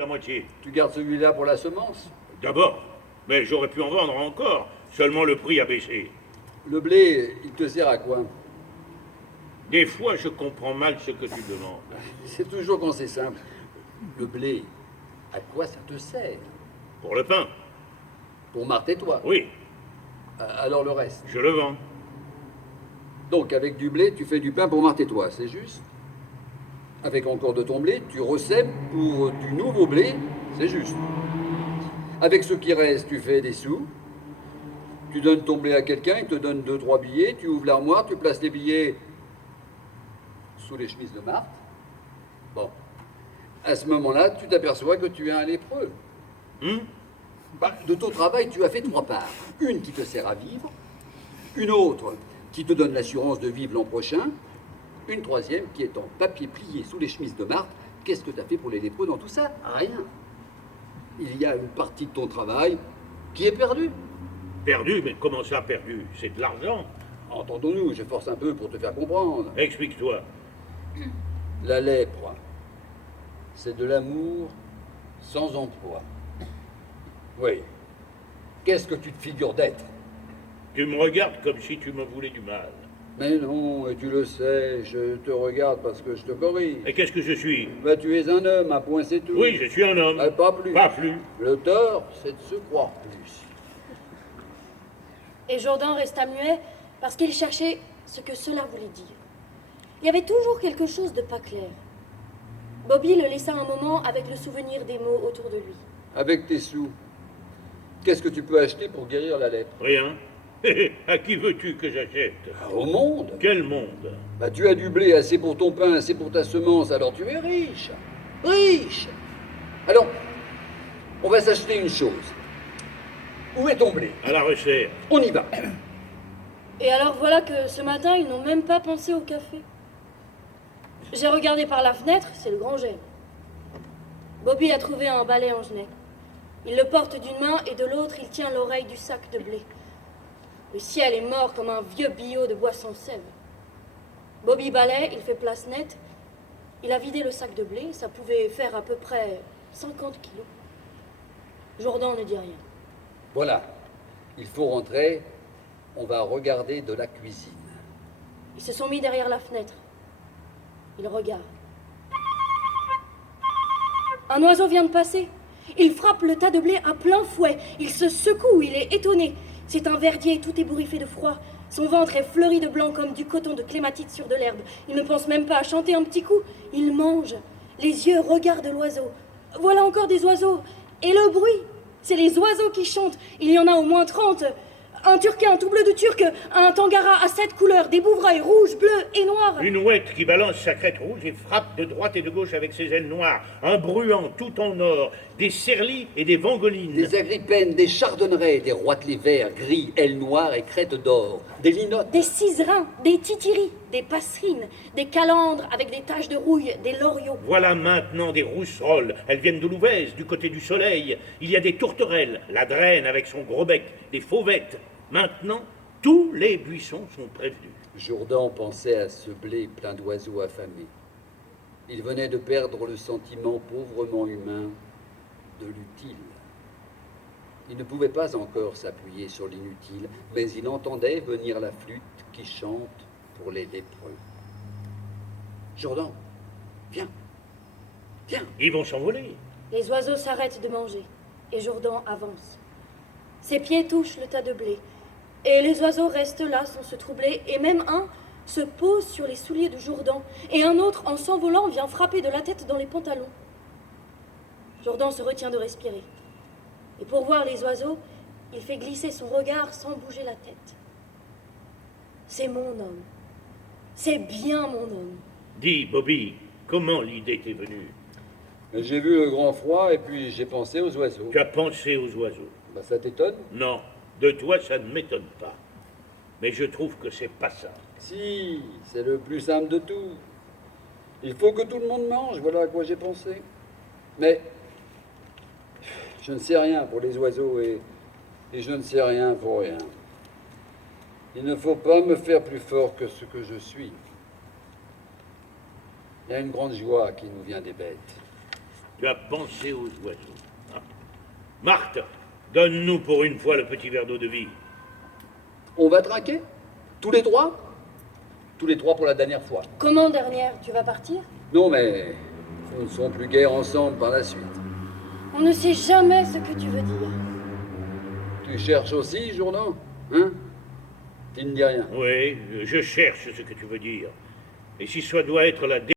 La moitié. Tu gardes celui-là pour la semence. D'abord. Mais j'aurais pu en vendre encore. Seulement le prix a baissé. Le blé, il te sert à quoi? Des fois, je comprends mal ce que tu demandes. C'est toujours quand c'est simple. Le blé, à quoi ça te sert? Pour le pain. Pour Marthe et toi. Oui, Alors le reste. je le vends. Donc avec du blé, tu fais du pain pour Marthe et toi, c'est juste? Avec encore de ton blé, tu recèmes pour du nouveau blé, c'est juste. Avec ce qui reste, tu fais des sous. Tu donnes ton blé à quelqu'un, il te donne 2, 3 billets, tu ouvres l'armoire, tu places les billets sous les chemises de Marthe. Bon. À ce moment-là, tu t'aperçois que tu es un lépreux. De ton travail, tu as fait 3 parts. Une qui te sert à vivre, une autre qui te donne l'assurance de vivre l'an prochain, une troisième qui est en papier plié sous les chemises de Marthe. Qu'est-ce que tu as fait pour les lépreux dans tout ça? Rien. Il y a une partie de ton travail qui est perdue. Perdu, mais comment ça perdu? C'est de l'argent. Entendons-nous, je force un peu pour te faire comprendre. Explique-toi. La lèpre, c'est de l'amour sans emploi. Oui. Qu'est-ce que tu te figures d'être? Tu me regardes comme si tu me voulais du mal. Mais non, et tu le sais, je te regarde parce que je te corrige. Et qu'est-ce que je suis? Tu es un homme, un point c'est tout. Oui, je suis un homme. Pas plus. Pas plus. Le tort, c'est de se croire plus. Et Jourdan resta muet parce qu'il cherchait ce que cela voulait dire. Il y avait toujours quelque chose de pas clair. Bobby le laissa un moment avec le souvenir des mots autour de lui. Avec tes sous, qu'est-ce que tu peux acheter pour guérir la lèpre? Rien. À qui veux-tu que j'achète? Au monde. Quel monde? Tu as du blé, assez pour ton pain, assez pour ta semence, alors tu es riche. Riche. Alors, on va s'acheter une chose. Où est ton blé? À la recette. On y va. Et alors voilà que ce matin, ils n'ont même pas pensé au café. J'ai regardé par la fenêtre, c'est le grand gel. Bobby a trouvé un balai en genêt. Il le porte d'une main et de l'autre, il tient l'oreille du sac de blé. Le ciel est mort comme un vieux billot de bois sans sève. Bobby balaie, il fait place nette. Il a vidé le sac de blé, ça pouvait faire à peu près 50 kilos. Jourdan ne dit rien. Voilà. Il faut rentrer. On va regarder de la cuisine. Ils se sont mis derrière la fenêtre. Ils regardent. Un oiseau vient de passer. Il frappe le tas de blé à plein fouet. Il se secoue, il est étonné. C'est un verdier tout ébouriffé de froid. Son ventre est fleuri de blanc comme du coton de clématite sur de l'herbe. Il ne pense même pas à chanter un petit coup. Il mange. Les yeux regardent l'oiseau. Voilà encore des oiseaux. Et le bruit, c'est les oiseaux qui chantent. Il y en a au moins 30. Un turquin, tout bleu de turc, un tangara à 7 couleurs, des bouvreuils rouges, bleus et noirs. Une ouette qui balance sa crête rouge et frappe de droite et de gauche avec ses ailes noires. Un bruant tout en or, des cerlis et des vangolines. Des agrippènes, des chardonnerets, des roitelets verts, gris, ailes noires et crêtes d'or. Des linottes. Des ciserins, des titiris, des passerines, des calandres avec des taches de rouille, des loriots. Voilà maintenant des rousserolles. Elles viennent de l'Ouvèze, du côté du soleil. Il y a des tourterelles, la draine avec son gros bec, des fauvettes. Maintenant, tous les buissons sont prévenus. Jourdan pensait à ce blé plein d'oiseaux affamés. Il venait de perdre le sentiment pauvrement humain de l'utile. Il ne pouvait pas encore s'appuyer sur l'inutile, mais il entendait venir la flûte qui chante pour les lépreux. Jourdan, viens, viens. Ils vont s'envoler. Les oiseaux s'arrêtent de manger et Jourdan avance. Ses pieds touchent le tas de blé. Et les oiseaux restent là sans se troubler, et même un se pose sur les souliers de Jourdan, et un autre, en s'envolant, vient frapper de la tête dans les pantalons. Jourdan se retient de respirer. Et pour voir les oiseaux, il fait glisser son regard sans bouger la tête. C'est mon homme. C'est bien mon homme. Dis, Bobby, comment l'idée t'est venue? J'ai vu le grand froid et puis j'ai pensé aux oiseaux. Tu as pensé aux oiseaux? Ça t'étonne? Non, de toi ça ne m'étonne pas. Mais je trouve que c'est pas ça. Si, c'est le plus simple de tout. Il faut que tout le monde mange, voilà à quoi j'ai pensé. Mais je ne sais rien pour les oiseaux et je ne sais rien pour rien. Il ne faut pas me faire plus fort que ce que je suis. Il y a une grande joie qui nous vient des bêtes. Tu as pensé aux oiseaux. Ah. Marthe, donne-nous pour une fois le petit verre d'eau de vie. On va trinquer? Tous les trois? Tous les trois pour la dernière fois. Comment dernière? Tu vas partir? Non, mais on ne seront plus guère ensemble par la suite. On ne sait jamais ce que tu veux dire. Tu cherches aussi, Journaux? Hein? Tu ne dis rien. Oui, je cherche ce que tu veux dire. Et si ça doit être la